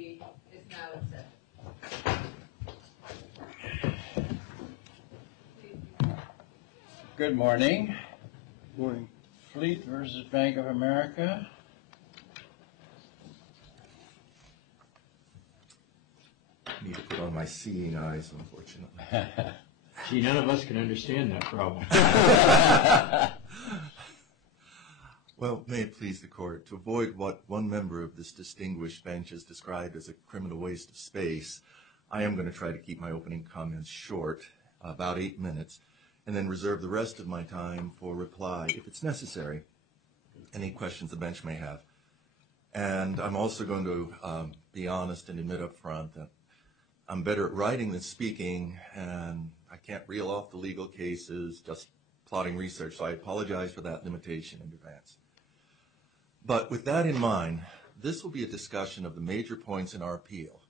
be is now accepted. Good morning. Morning. Fleet versus Bank of America. I need to put on my seeing eyes, unfortunately. Gee, none of us can understand that problem. Well, may it please the court, to avoid what one member of this distinguished bench has described as a criminal waste of space, I am going to try to keep my opening comments short, about 8 minutes, and then reserve the rest of my time for reply, if it's necessary, any questions the bench may have. And I'm also going to be honest and admit up front that I'm better at writing than speaking, and I can't reel off the legal cases, just plotting research, so I apologize for that limitation in advance. But with that in mind, this will be a discussion of the major points in our appeal,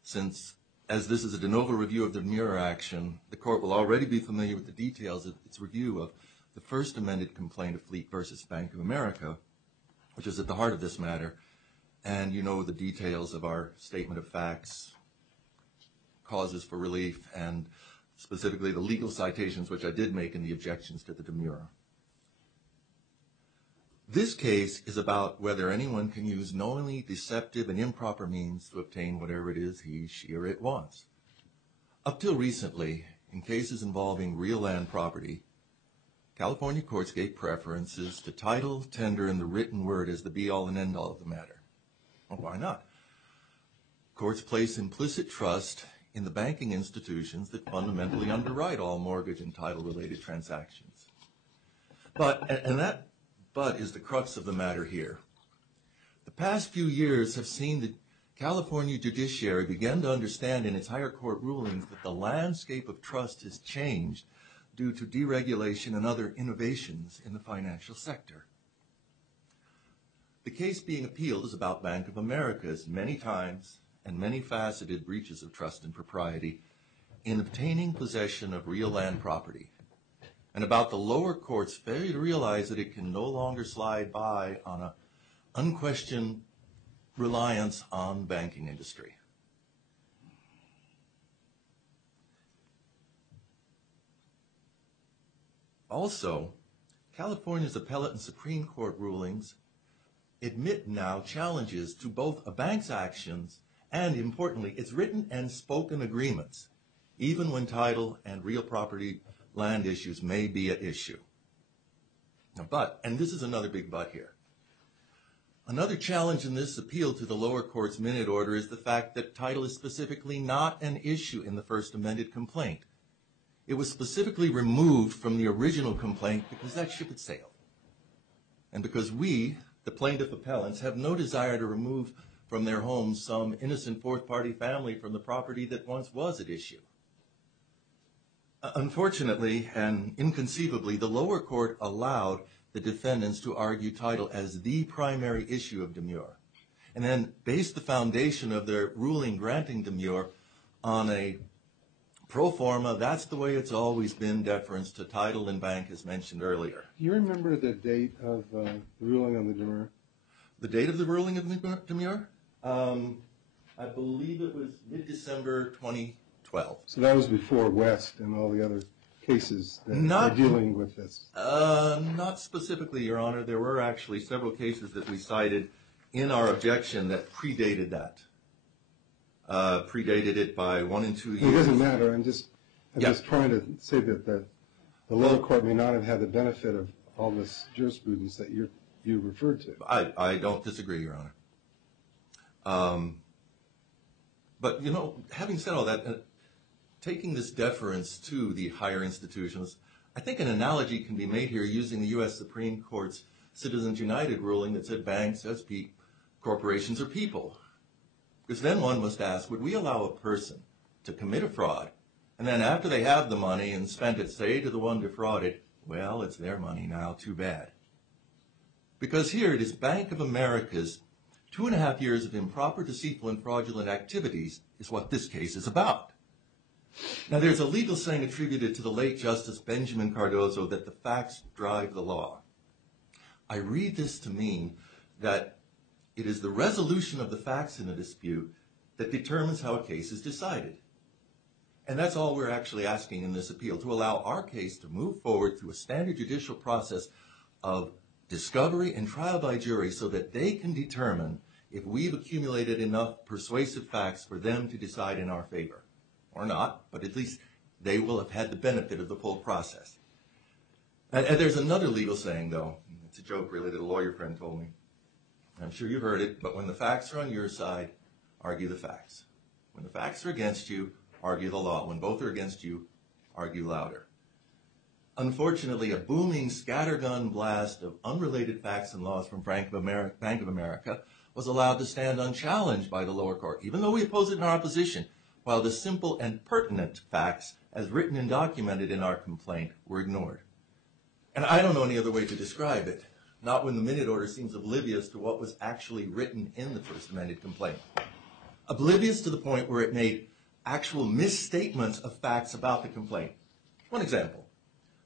since as this is a de novo review of the demurrer action, the court will already be familiar with the details of its review of the first amended complaint of Fleet versus Bank of America, which is at the heart of this matter, and you know the details of our statement of facts, causes for relief, and specifically the legal citations which I did make in the objections to the demurrer. This case is about whether anyone can use knowingly deceptive and improper means to obtain whatever it is he, she, or it wants. Up till recently, in cases involving real land property, California courts gave preferences to title, tender, and the written word as the be-all and end-all of the matter. Well, why not? Courts place implicit trust in the banking institutions that fundamentally underwrite all mortgage and title-related transactions. But is the crux of the matter here. The past few years have seen the California judiciary begin to understand in its higher court rulings that the landscape of trust has changed due to deregulation and other innovations in the financial sector. The case being appealed is about Bank of America's many times and many faceted breaches of trust and propriety in obtaining possession of real land property, and about the lower court's failure to realize that it can no longer slide by on an unquestioned reliance on the banking industry. Also, California's appellate and Supreme Court rulings admit now challenges to both a bank's actions and, importantly, its written and spoken agreements, even when title and real property land issues may be at issue. But, and this is another big but here, another challenge in this appeal to the lower court's minute order is the fact that title is specifically not an issue in the first amended complaint. It was specifically removed from the original complaint because that ship had sailed. And because we, the plaintiff appellants, have no desire to remove from their homes some innocent fourth-party family from the property that once was at issue. Unfortunately and inconceivably, the lower court allowed the defendants to argue title as the primary issue of demurrer, and then based the foundation of their ruling granting demurrer on a pro forma, that's the way it's always been, deference to title and bank as mentioned earlier. Do you remember the date of the ruling on the demurrer? The date of the ruling of the demurrer? I believe it was mid-December 2012. So that was before West and all the other cases that are dealing with this. Not specifically, Your Honor. There were actually several cases that we cited in our objection that predated that. Predated it by 1 and 2 years. It doesn't matter. I'm just trying to say that the lower court may not have had the benefit of all this jurisprudence that you referred to. I don't disagree, Your Honor. But, you know, having said all that, taking this deference to the higher institutions, I think an analogy can be made here using the U.S. Supreme Court's Citizens United ruling that said banks as corporations are people. Because then one must ask, would we allow a person to commit a fraud, and then after they have the money and spent it, say to the one defrauded, well, it's their money now, too bad. Because here it is Bank of America's 2.5 years of improper, deceitful, and fraudulent activities is what this case is about. Now, there's a legal saying attributed to the late Justice Benjamin Cardozo that the facts drive the law. I read this to mean that it is the resolution of the facts in a dispute that determines how a case is decided. And that's all we're actually asking in this appeal, to allow our case to move forward through a standard judicial process of discovery and trial by jury so that they can determine if we've accumulated enough persuasive facts for them to decide in our favor. Or not, but at least they will have had the benefit of the full process. And there's another legal saying, though. It's a joke, really, that a lawyer friend told me. I'm sure you've heard it, but when the facts are on your side, argue the facts. When the facts are against you, argue the law. When both are against you, argue louder. Unfortunately, a booming scattergun blast of unrelated facts and laws from Bank of America was allowed to stand unchallenged by the lower court, even though we oppose it in our opposition, while the simple and pertinent facts, as written and documented in our complaint, were ignored. And I don't know any other way to describe it, not when the minute order seems oblivious to what was actually written in the First Amended complaint. Oblivious to the point where it made actual misstatements of facts about the complaint. One example,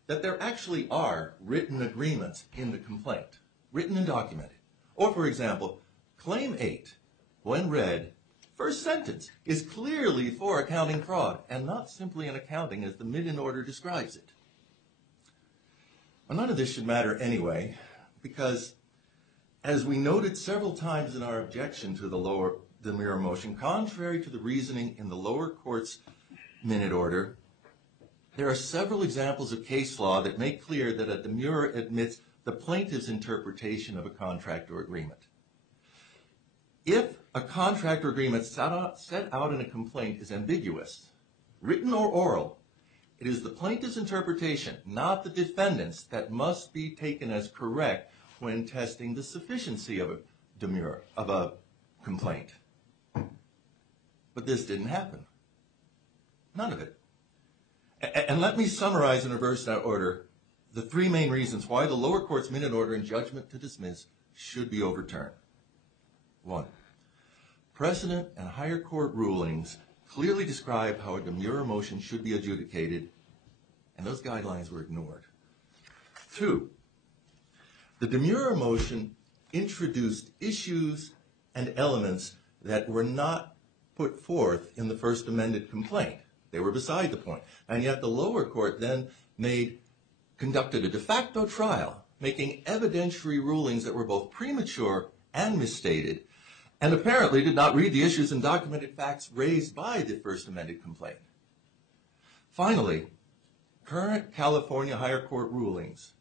that there actually are written agreements in the complaint, written and documented. Or, for example, Claim 8, when read, first sentence is clearly for accounting fraud, and not simply an accounting as the minute order describes it. Well, none of this should matter anyway, because as we noted several times in our objection to the demurrer motion, contrary to the reasoning in the lower court's minute order, there are several examples of case law that make clear that a demurrer admits the plaintiff's interpretation of a contract or agreement. If a contract or agreement set out in a complaint is ambiguous, written or oral, it is the plaintiff's interpretation, not the defendant's, that must be taken as correct when testing the sufficiency of a complaint. But this didn't happen. None of it. And let me summarize in reverse order the three main reasons why the lower court's minute order and judgment to dismiss should be overturned. 1, precedent and higher court rulings clearly describe how a demurrer motion should be adjudicated, and those guidelines were ignored. 2, the demurrer motion introduced issues and elements that were not put forth in the First Amended complaint. They were beside the point. And yet the lower court then conducted a de facto trial, making evidentiary rulings that were both premature and misstated, and apparently did not read the issues and documented facts raised by the First Amended complaint. Finally, current California higher court rulings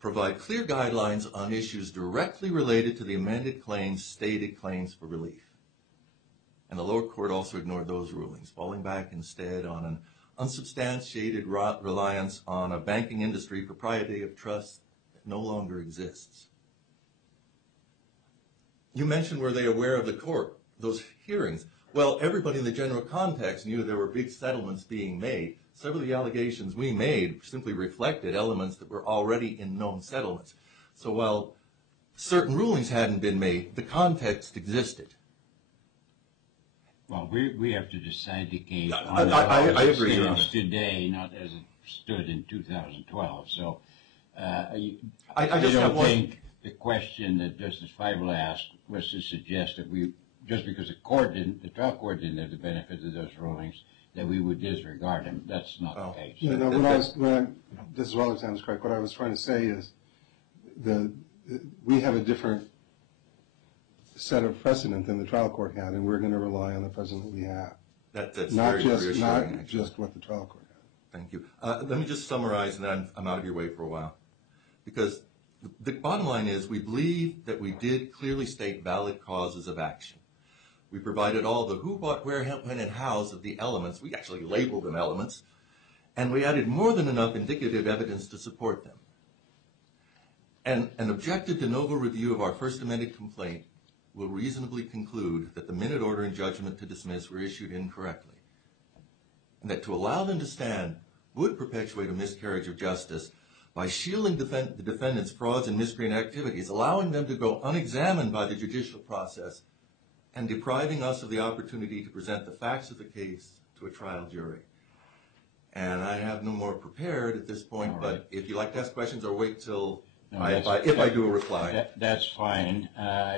provide clear guidelines on issues directly related to the amended claims, stated claims for relief. And the lower court also ignored those rulings, falling back instead on an unsubstantiated reliance on a banking industry propriety of trust that no longer exists. You mentioned, were they aware of the court, those hearings? Well, everybody in the general context knew there were big settlements being made. Several of the allegations we made simply reflected elements that were already in known settlements. So while certain rulings hadn't been made, the context existed. Well, we have to decide the case I agree, Your Honor. Today, not as it stood in 2012. So I don't think the question that Justice Feibel asked was to suggest that we, just because the trial court didn't have the benefit of those rulings, that we would disregard them. That's not the case. Yeah, no, this is well sounds correct. What I was trying to say is we have a different set of precedent than the trial court had, and we're going to rely on the precedent we have. That's not very just reassuring, not just what the trial court had. Thank you. Let me just summarize, and then I'm out of your way for a while. Because the bottom line is we believe that we did clearly state valid causes of action. We provided all the who, what, where, when, and hows of the elements. We actually labeled them elements. And we added more than enough indicative evidence to support them. And an objective de novo review of our First Amended complaint will reasonably conclude that the minute order and judgment to dismiss were issued incorrectly, and that to allow them to stand would perpetuate a miscarriage of justice by shielding the defendant's frauds and miscreant activities, allowing them to go unexamined by the judicial process, and depriving us of the opportunity to present the facts of the case to a trial jury. And I have no more prepared at this point, right. But if you'd like to ask questions or wait till if I do a reply. That's fine.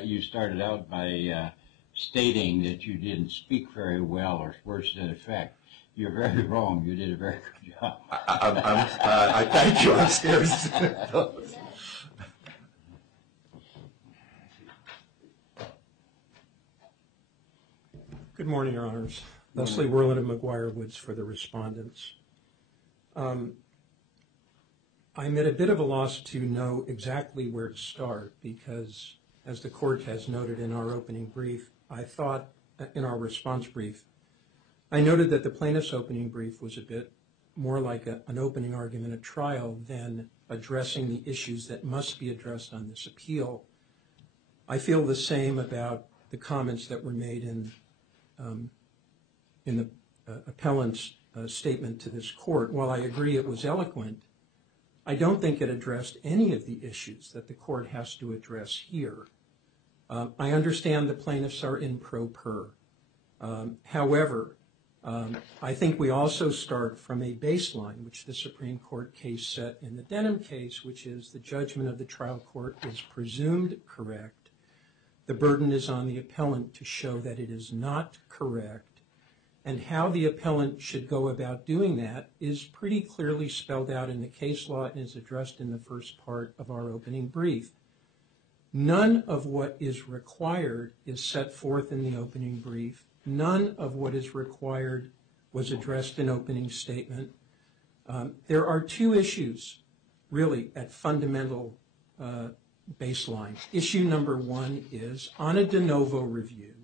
You started out by stating that you didn't speak very well or words to that effect. You're very wrong. You did a very good job. I thank you. I'm scared to say those. Good morning, Your Honors. Leslie Worland of McGuire Woods for the respondents. I'm at a bit of a loss to know exactly where to start because, as the court has noted in our opening brief, I thought in our response brief, I noted that the plaintiff's opening brief was a bit more like an opening argument at trial than addressing the issues that must be addressed on this appeal. I feel the same about the comments that were made in the appellant's statement to this court. While I agree it was eloquent, I don't think it addressed any of the issues that the court has to address here. I understand the plaintiffs are in pro per. However, I think we also start from a baseline, which the Supreme Court case set in the Denham case, which is the judgment of the trial court is presumed correct. The burden is on the appellant to show that it is not correct. And how the appellant should go about doing that is pretty clearly spelled out in the case law and is addressed in the first part of our opening brief. None of what is required is set forth in the opening brief. None of what is required was addressed in opening statement. There are two issues, really, at fundamental baseline. Issue number one is, on a de novo review,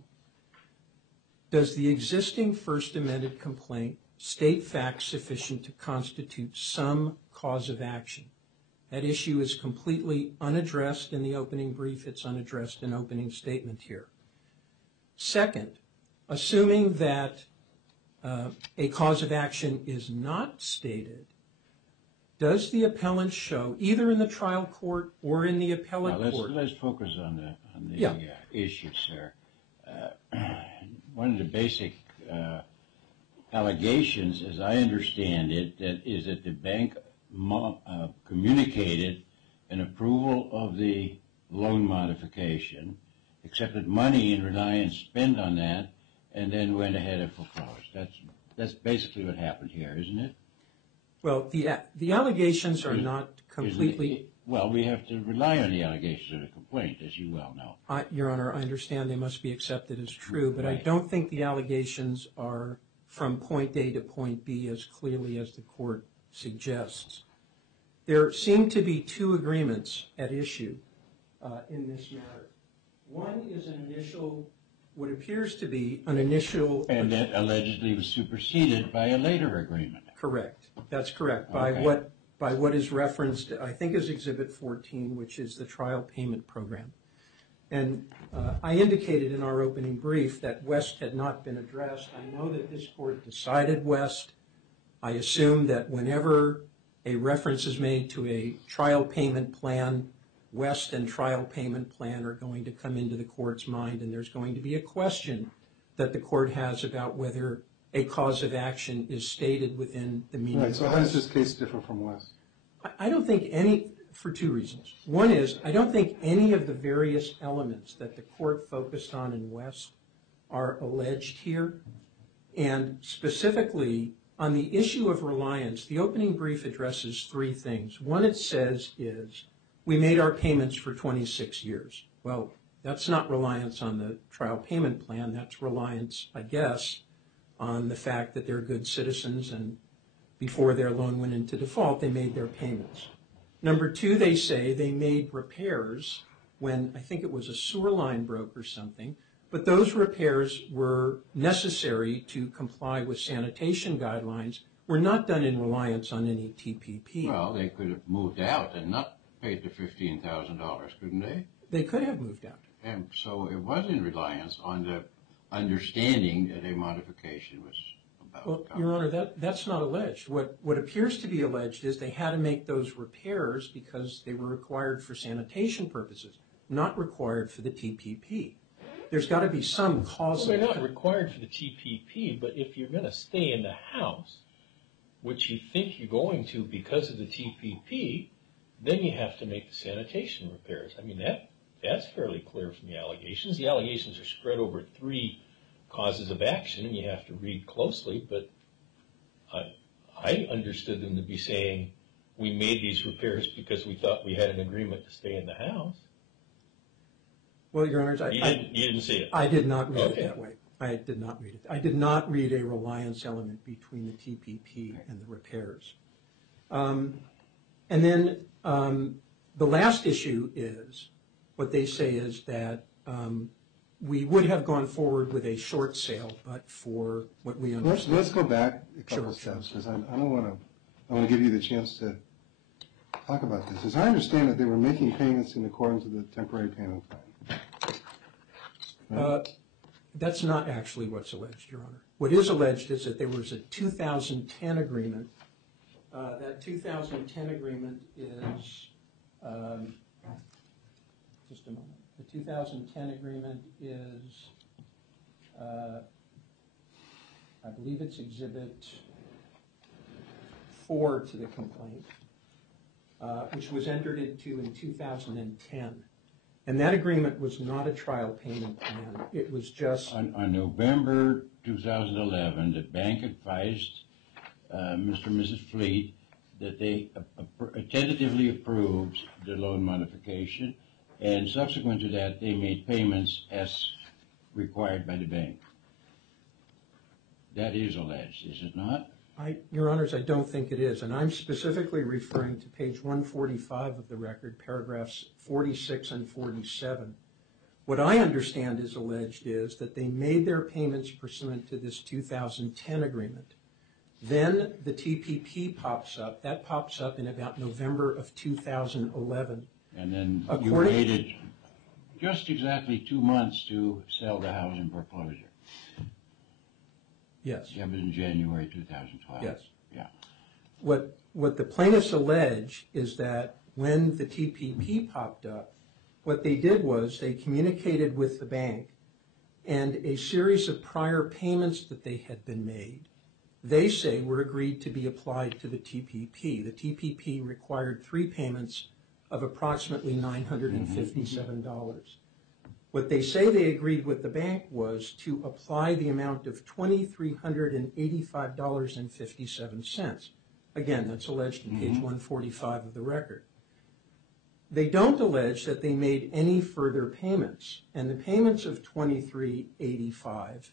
does the existing first amended complaint state facts sufficient to constitute some cause of action? That issue is completely unaddressed in the opening brief. It's unaddressed in opening statement here. Second, assuming that a cause of action is not stated, does the appellant show, either in the trial court or in the appellate court? Let's focus on the issues there. One of the basic allegations, as I understand it, is that the bank communicated an approval of the loan modification, accepted money in reliance spent on that, and then went ahead and foreclosed. That's basically what happened here, isn't it? Well, the allegations are not completely... Well, we have to rely on the allegations of the complaint, as you well know. Your Honor, I understand they must be accepted as true, but I don't think the allegations are from point A to point B as clearly as the court suggests. There seem to be two agreements at issue in this matter. One is an initial, what appears to be an initial... And that allegedly was superseded by a later agreement. Correct. That's correct. Okay. By what is referenced, I think, as Exhibit 14, which is the trial payment program. And I indicated in our opening brief that West had not been addressed. I know that this court decided West. I assume that whenever a reference is made to a trial payment plan, West and trial payment plan are going to come into the court's mind, and there's going to be a question that the court has about whether a cause of action is stated within the meaning. Right, so how does this case differ from West? I don't think any, for two reasons. One is, I don't think any of the various elements that the court focused on in West are alleged here. And specifically, on the issue of reliance, the opening brief addresses three things. One it says is, we made our payments for 26 years. Well, that's not reliance on the trial payment plan. That's reliance, I guess, on the fact that they're good citizens and before their loan went into default, they made their payments. Number two, they say they made repairs when I think it was a sewer line broke or something, but those repairs were necessary to comply with sanitation guidelines, were not done in reliance on any TPP. Well, they could have moved out and not paid the $15,000, couldn't they? They could have moved out. And so it was in reliance on the understanding that a modification was about. Well, Your Honor, that's not alleged. What appears to be alleged is they had to make those repairs because they were required for sanitation purposes, not required for the TPP. There's got to be some causal... Well, they're not required for the TPP, but if you're going to stay in the house, which you think you're going to because of the TPP, then you have to make the sanitation repairs. I mean, that that's fairly clear from the allegations. The allegations are spread over 3 causes of action, and you have to read closely, but I understood them to be saying, we made these repairs because we thought we had an agreement to stay in the house. Well, Your Honors, You didn't see it. I did not read it that way. I did not read it. I did not read a reliance element between the TPP and the repairs. And then the last issue is, what they say is that we would have gone forward with a short sale, but for what we understand. Let's go back a couple steps, because I want to give you the chance to talk about this. As I understand it, they were making payments in accordance with the temporary payment plan. Right? That's not actually what's alleged, Your Honor. What is alleged is that there was a 2010 agreement. That 2010 agreement is, just a moment. The 2010 agreement is, I believe it's Exhibit 4 to the complaint, which was entered into in 2010. And that agreement was not a trial payment plan. It was just... On November 2011, the bank advised Mr. and Mrs. Fleet that they tentatively approved the loan modification, and subsequent to that, they made payments as required by the bank. That is alleged, is it not? Your Honors, I don't think it is. And I'm specifically referring to page 145 of the record, paragraphs 46 and 47. What I understand is alleged is that they made their payments pursuant to this 2010 agreement. Then the TPP pops up. That pops up in about November of 2011. And then you waited just exactly 2 months to sell the house in foreclosure. Yes. That was in January 2012. Yes. Yeah. What the plaintiffs allege is that when the TPP popped up, what they did was they communicated with the bank, and a series of prior payments that they had been made, they say were agreed to be applied to the TPP. The TPP required 3 payments of approximately $957. What they say they agreed with the bank was to apply the amount of $2,385.57. Again, that's alleged in page 145 of the record. They don't allege that they made any further payments, and the payments of $2,385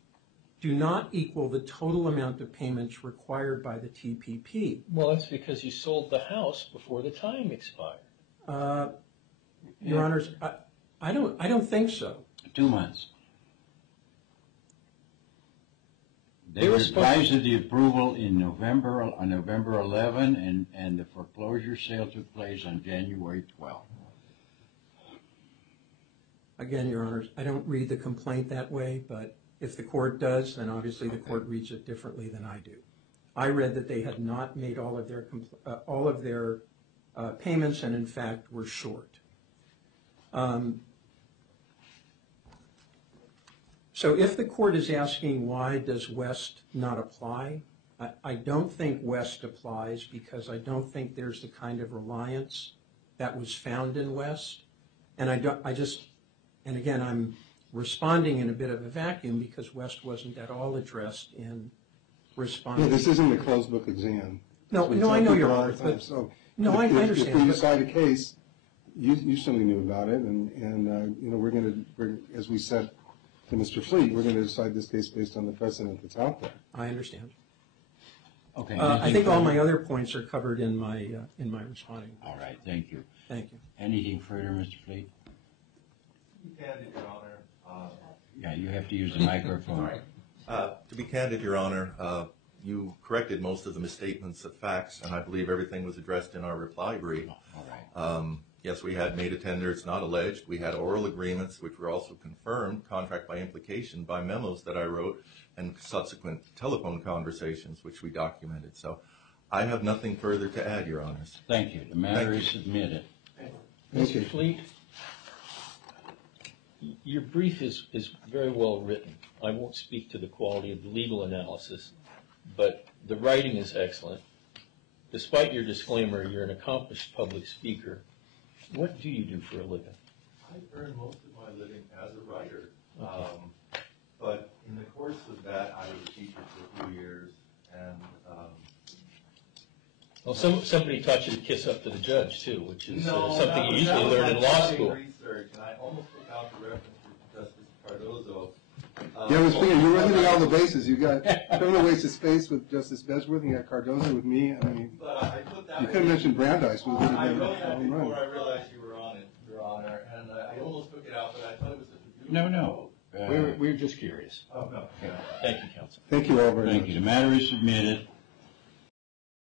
do not equal the total amount of payments required by the TPP. Well, that's because you sold the house before the time expired. Your Honors, I don't think so. 2 months. They were advised of the approval in November, on November 11, and the foreclosure sale took place on January 12. Again, Your Honors, I don't read the complaint that way, but if the court does, then obviously the court reads it differently than I do. I read that they had not made all of their payments, and in fact were short. So if the court is asking why does West not apply, I don't think West applies because I don't think there's the kind of reliance that was found in West. And and again, I'm responding in a bit of a vacuum because West wasn't at all addressed in responding. Yeah, this isn't a closed book exam. No, I know Your Honor. No, I understand. If we decide a case, you certainly knew about it, and we're going to, as we said to Mr. Fleet, we're going to decide this case based on the precedent that's out there. I understand. Okay. I think all my other points are covered in my responding. All right. Thank you. Thank you. Anything further, Mr. Fleet? To be candid, Your Honor. Yeah, you have to use the microphone. To be candid, Your Honor, you corrected most of the misstatements of facts, and I believe everything was addressed in our reply brief. All right. Yes, we had made a tender. It's not alleged. We had oral agreements, which were also confirmed, contract by implication, by memos that I wrote, and subsequent telephone conversations, which we documented. So I have nothing further to add, Your Honors. Thank you. The matter is submitted. Mr. Fleet, your brief is very well written. I won't speak to the quality of the legal analysis, but the writing is excellent. Despite your disclaimer, you're an accomplished public speaker. What do you do for a living? I earned most of my living as a writer. But in the course of that, I was a teacher for a few years, and Well, somebody taught you to kiss up to the judge too, which is no, something you usually learn in law school. Research, and I almost took out the reference to Justice Cardozo. Yeah, I was figuring, you were hitting all the bases. You got criminal waste of space with Justice Besworth, and you got Cardozo with me. I mean, But I put that you could have mentioned Brandeis. We would have I been wrote that home before run. I realized you were on it, Your Honor, and I almost took it out, but I thought it was such a beautiful No. quote. We're just curious. Oh, no. Thank you, counsel. Thank you all very much. Thank you. The matter is submitted.